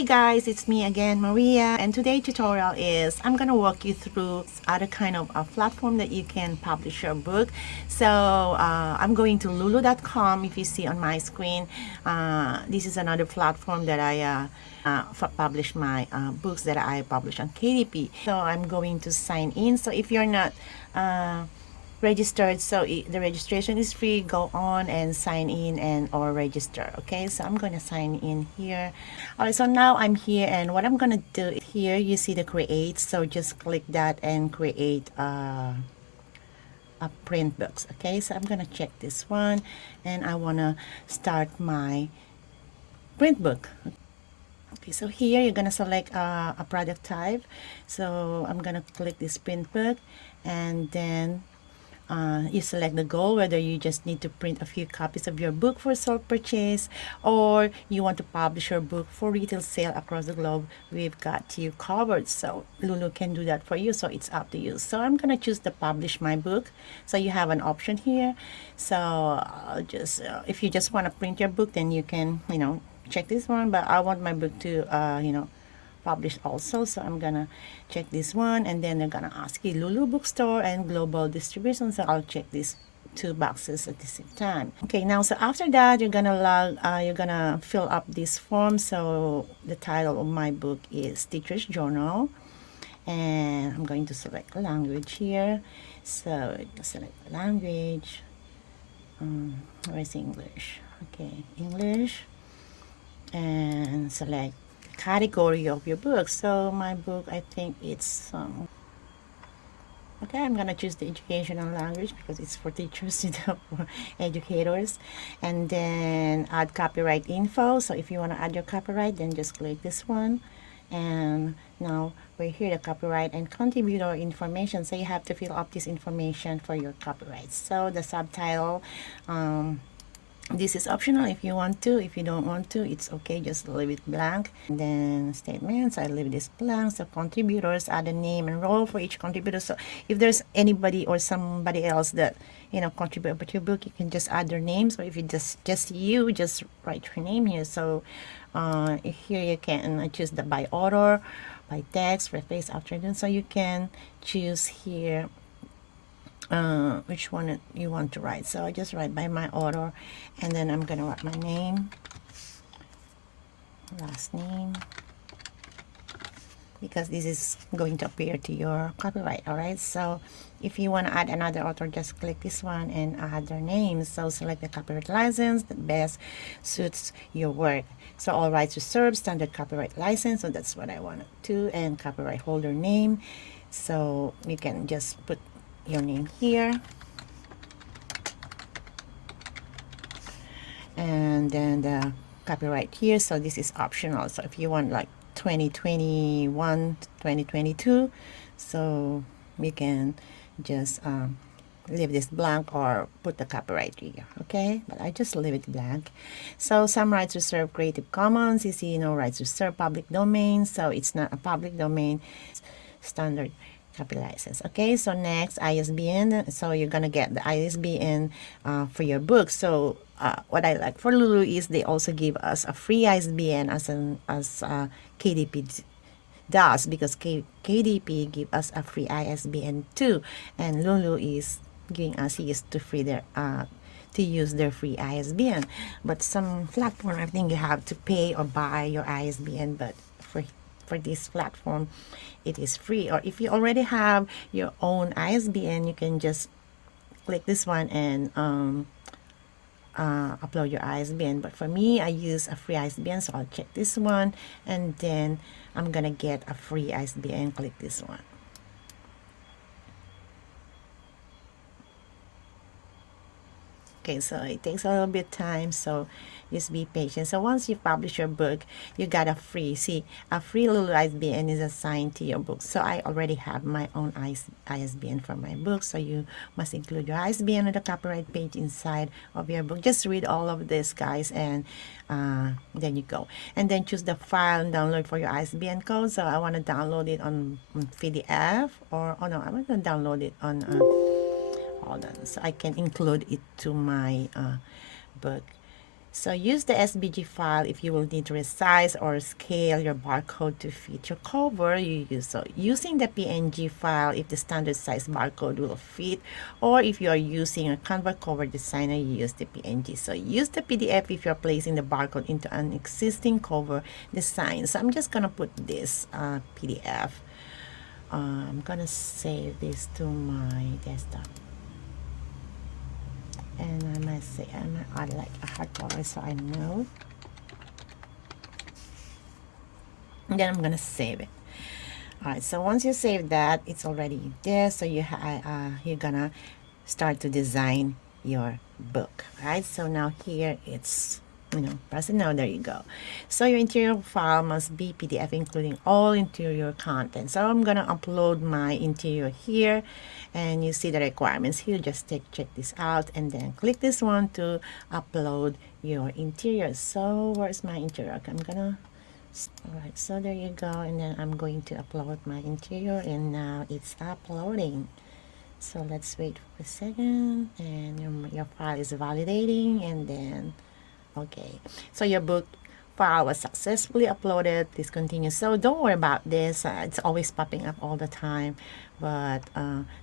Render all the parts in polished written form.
Hey guys, it's me again, Maria, and today's tutorial is I'm gonna walk you through other kind of a platform that you can publish your book. So I'm going to lulu.com. If you see on my screen, this is another platform that I publish my books that I publish on KDP. So I'm going to sign in. So if you're not registered, so the registration is free, go on and sign in and or register. Okay, so I'm gonna sign in here. All right, so now I'm here, and what I'm gonna do here, you see the create, so just click that and create a print books. Okay, so I'm gonna check this one, and I wanna start my print book. Okay, so here you're gonna select a product type, so I'm gonna click this print book, and then you select the goal, whether you just need to print a few copies of your book for self-purchase, or you want to publish your book for retail sale across the globe. We've got you covered, so Lulu can do that for you, so it's up to you. So I'm gonna choose to publish my book, so you have an option here. So just if you just want to print your book, then you can, check this one, but I want my book to published also, so I'm gonna check this one, and then they're gonna ask you Lulu bookstore and global distribution, so I'll check these two boxes at the same time. Okay, now so after that you're gonna fill up this form. So the title of my book is Teacher's Journal, and I'm going to select a language here. So select a language. Where's English? Okay, English, and select category of your book. So my book, I think it's okay, I'm gonna choose the educational language because it's for teachers, for educators. And then add copyright info. So if you want to add your copyright, then just click this one. And now we're here, the copyright and contributor information, so you have to fill up this information for your copyright. So the subtitle, this is optional if you want to. If you don't want to, it's okay, just leave it blank. And then statements, I leave this blank. So contributors, add a name and role for each contributor. So if there's anybody or somebody else that contribute to your book, you can just add their names. Or if you just you just write your name here. So here you can choose the by author, by text, preface, afternoon. So you can choose here which one you want to write. So I just write by my author, and then I'm gonna write my name, last name, because this is going to appear to your copyright. All right, so if you want to add another author, just click this one and add their name. So select the copyright license that best suits your work. So all rights reserved, standard copyright license, so that's what I want to, and copyright holder name. So you can just put your name here, and then the copyright here. So this is optional, so if you want like 2021 2022, so you can just leave this blank or put the copyright here. Okay, but I just leave it blank. So some rights reserved, Creative Commons. You see, no rights reserved, public domain, so it's not a public domain, standard copy license. Okay, so next, ISBN. So you're gonna get the ISBN for your book. So what I like for Lulu is they also give us a free ISBN as KDP does, because KDP give us a free ISBN too, and Lulu is giving us to free their to use their free ISBN. But some platform, I think you have to pay or buy your ISBN, but for this platform it is free. Or if you already have your own ISBN, you can just click this one and upload your ISBN. But for me, I use a free ISBN, so I'll check this one, and then I'm gonna get a free ISBN. Click this one. Okay, so it takes a little bit of time, so just be patient. So once you publish your book, you got a free Lulu ISBN is assigned to your book. So I already have my own ISBN for my book, so you must include your ISBN on the copyright page inside of your book. Just read all of this, guys, and then you go, and then choose the file and download for your ISBN code. So I want to download it on PDF, or oh no, I want to download it on hold on, so I can include it to my book. So use the SVG file if you will need to resize or scale your barcode to fit your cover. You use so using the PNG file if the standard size barcode will fit, or if you are using a Canva cover designer, you use the PNG. So use the PDF if you're placing the barcode into an existing cover design. So I'm just gonna put this PDF. I'm gonna save this to my desktop. And I might say I like a hardcover, so I know. And then I'm gonna save it. All right, so once you save that, it's already there. So you're gonna start to design your book. Right, so now here it's, press it now. There you go. So your interior file must be PDF including all interior content. So I'm gonna upload my interior here, and you see the requirements here. Just check this out and then click this one to upload your interior. So where's my interior? Okay, I'm gonna, all right, so there you go, and then I'm going to upload my interior, and now it's uploading. So let's wait for a second, and your file is validating, and then okay, so your book file was successfully uploaded. Please continue. So don't worry about this. It's always popping up all the time, but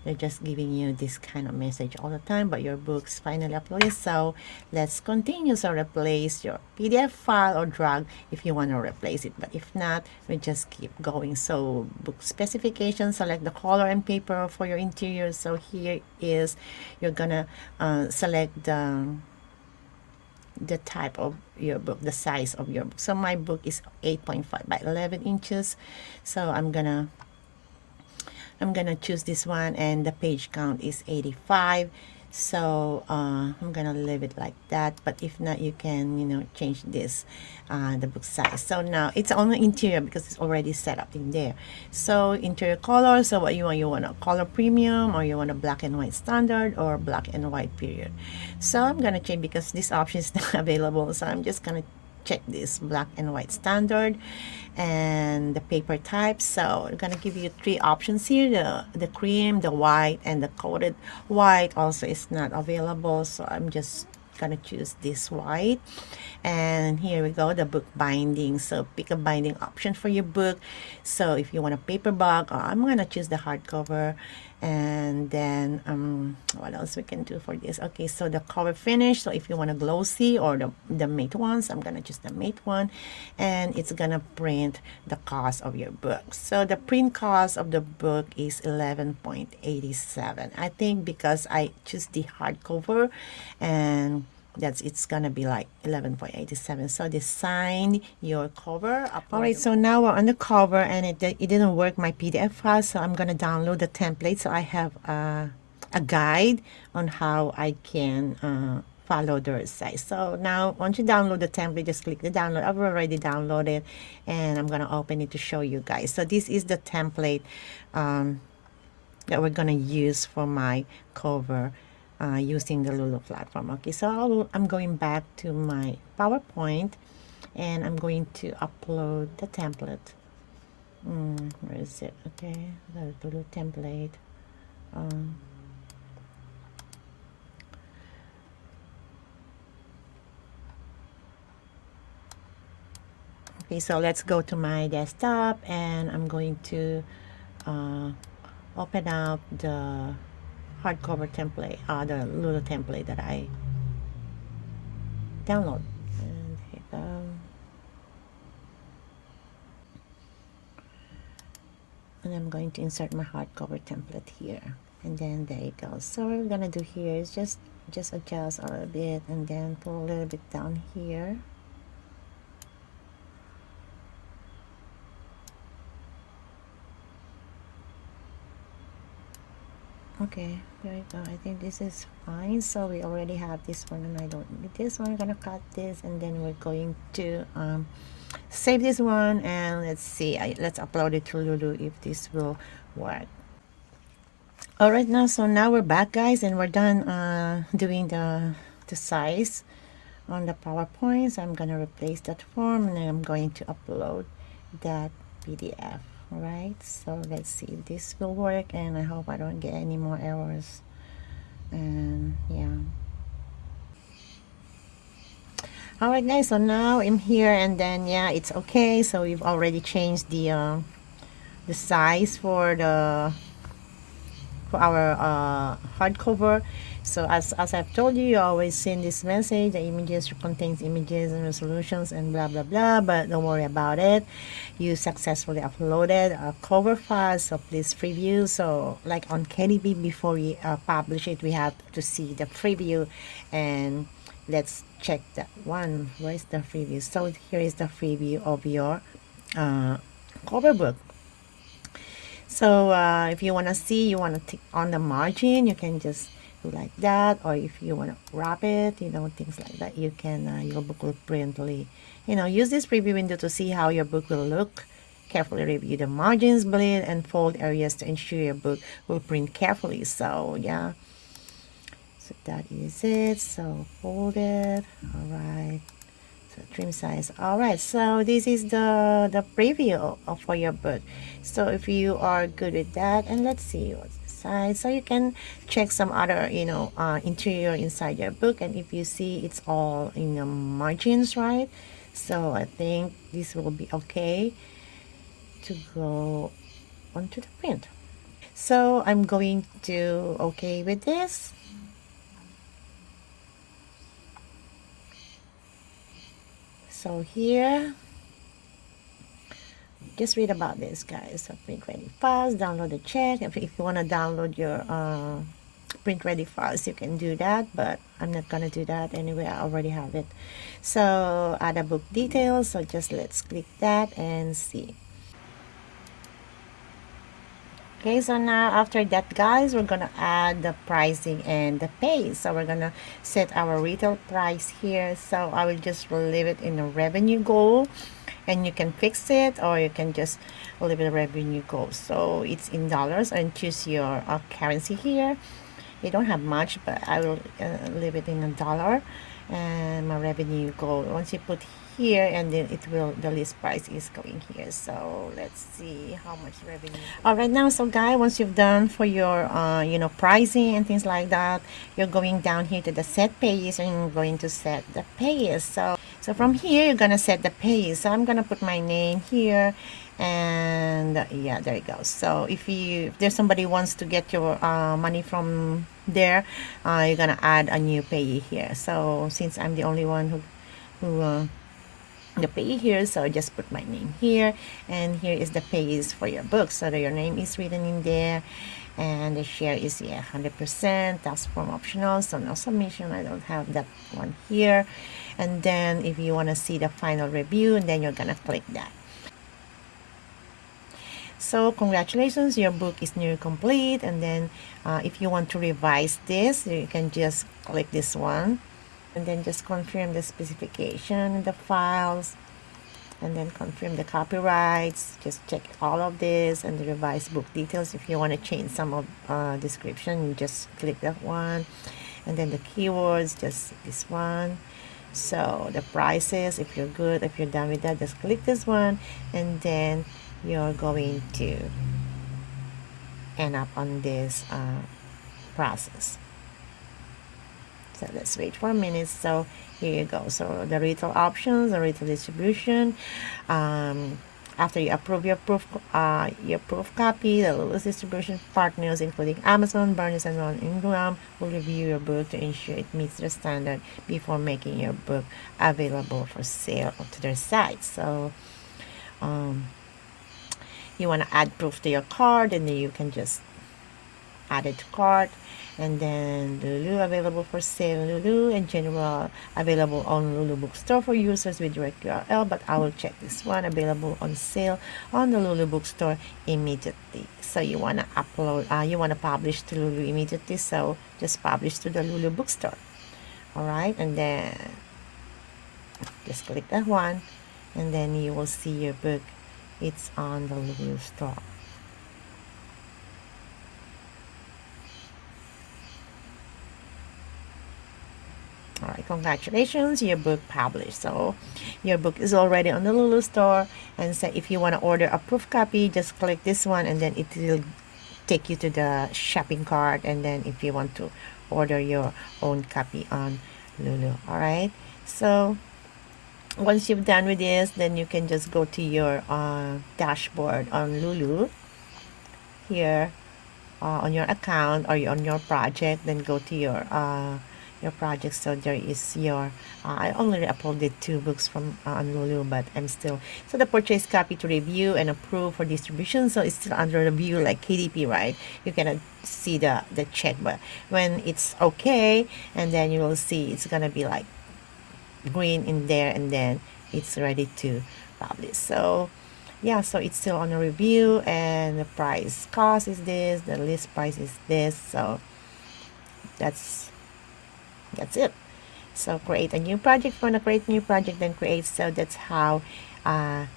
they're just giving you this kind of message all the time. But your book's finally uploaded. So let's continue. So replace your PDF file or drag if you want to replace it. But if not, we just keep going. So book specification, select the color and paper for your interior. So here is, you're gonna select the type of your book, the size of your book. So my book is 8.5 by 11 inches. So I'm gonna choose this one, and the page count is 85. So I'm gonna leave it like that, but if not, you can change this the book size. So now it's on the interior because it's already set up in there. So interior color, so what you want a color premium, or you want a black and white standard, or black and white period. So I'm gonna change because this option is not available, so I'm just gonna check this black and white standard, and the paper type. So I'm gonna give you 3 options here: the cream, the white, and the coated. White also is not available, so I'm just gonna choose this white. And here we go, the book binding. So pick a binding option for your book. So if you want a paperback, I'm gonna choose the hardcover. And then what else we can do for this? Okay, so the cover finish. So if you want a glossy or the matte ones, I'm gonna choose the matte one, and it's gonna print the cost of your book. So the print cost of the book is 11.87. I think because I choose the hardcover, and it's gonna be like 11.87. So design your cover. All right, so now we're on the cover, and it didn't work, my PDF file, so I'm gonna download the template. So I have a guide on how I can follow the size. So now once you download the template, just click the download. I've already downloaded, and I'm gonna open it to show you guys. So this is the template that we're gonna use for my cover using the Lulu platform. Okay, so I'm going back to my PowerPoint, and I'm going to upload the template. Where is it? Okay, the Lulu template. Okay, so let's go to my desktop, and I'm going to open up the hardcover template, the Lulu template that I download. And here you go. And I'm going to insert my hardcover template here, and then there you go. So what we're gonna do here is just adjust a little bit, and then pull a little bit down here. Okay, there you go. I think this is fine. So we already have this one, and I don't need this one. I'm gonna cut this, and then we're going to save this one, and let's see. Let's upload it to Lulu if this will work. All right, now we're back, guys, and we're done doing the size on the PowerPoint. So I'm gonna replace that form, and then I'm going to upload that PDF. All right, so let's see if this will work, and I hope I don't get any more errors. And yeah. All right, guys, so now I'm here, and then yeah, it's okay. So we've already changed the size for our hardcover. So as I've told you, you always send this message, the images contains images and resolutions and blah blah blah, but don't worry about it. You successfully uploaded a cover file, so please preview. So like on KDB, before we publish it, we have to see the preview, and let's check that one. Where is the preview? So here is the preview of your cover book. So if you want to see, you want to tick on the margin, you can just do like that. Or if you want to wrap it, things like that, you can, your book will printly, use this preview window to see how your book will look. Carefully review the margins, bleed, and fold areas to ensure your book will print carefully. So yeah, so that is it. So fold it. All right. So trim size. All right, so this is the preview for your book. So if you are good with that, and let's see what's the size, so you can check some other interior inside your book, and if you see it's all in the margins, right? So I think this will be okay to go onto the print. So I'm going to okay with this. So here, just read about this, guys. So print ready files, download the check. If you want to download your print ready files, you can do that, but I'm not gonna do that anyway. I already have it. So add a book details. So just let's click that and see. Okay, so now after that, guys, we're gonna add the pricing and the pay. So we're gonna set our retail price here. So I will just leave it in a revenue goal, and you can fix it, or you can just leave it a revenue goal. So it's in dollars, and choose your currency here. You don't have much, but I will leave it in a dollar, and my revenue goal. Once you put here, and then it will, the list price is going here. So let's see how much revenue. All right, now, so guys, once you've done for your pricing and things like that, you're going down here to the set pages, and you're going to set the pages. So from here, you're gonna set the pages. So I'm gonna put my name here, and yeah, there you go. So if there's somebody wants to get your money from there, you're gonna add a new payee here. So since I'm the only one who the payee here, so I just put my name here, and here is the payees for your book, so that your name is written in there, and the share is 100%. Tax form optional, so no submission. I don't have that one here. And then if you want to see the final review, then you're gonna click that. So congratulations, your book is nearly complete. And then if you want to revise this, you can just click this one, and then just confirm the specification, the files, and then confirm the copyrights. Just check all of this, and the revised book details. If you want to change some of description, you just click that one, and then the keywords, just this one. So the prices, if you're good, if you're done with that, just click this one, and then you're going to end up on this process. So let's wait for a minute. So here you go. So the retail options, the retail distribution. After you approve your proof copy, the Lulu's distribution partners, including Amazon, Barnes and Noble, Ingram, will review your book to ensure it meets their standard before making your book available for sale to their site. So you want to add proof to your card, and then you can just add it to cart. And then Lulu available for sale, Lulu and general available on Lulu bookstore for users with direct URL, but I will check this one, available on sale on the Lulu bookstore immediately. So you want to upload, you want to publish to Lulu immediately, so just publish to the Lulu bookstore. All right, and then just click that one, and then you will see your book, it's on the Lulu store. All right, congratulations, your book published. So your book is already on the Lulu store. And so if you want to order a proof copy, just click this one, and then it will take you to the shopping cart. And then if you want to order your own copy on Lulu. All right, so Once you've done with this, then you can just go to your dashboard on Lulu here, on your account or on your project. Then go to your project. So there is your I only uploaded 2 books from on Lulu, but I'm still, so the purchase copy to review and approve for distribution, so it's still under review like KDP, right? You cannot see the check, but when it's okay, and then you will see it's gonna be like green in there, and then it's ready to publish. So yeah, so it's still on a review, and the price cost is this, the list price is this. So that's it. So create a new project. If you want to create a new project, then create. So that's how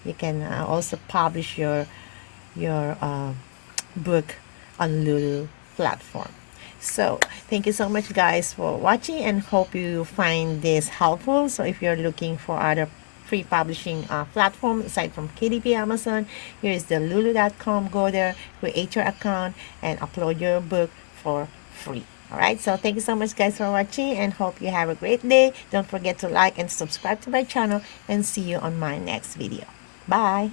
you can also publish your book on Lulu platform. So thank you so much guys for watching, and hope you find this helpful. So if you're looking for other free publishing platform aside from KDP, Amazon, here is the lulu.com. Go there, create your account, and upload your book for free. All right, so thank you so much guys for watching, and hope you have a great day. Don't forget to like and subscribe to my channel, and see you on my next video. Bye.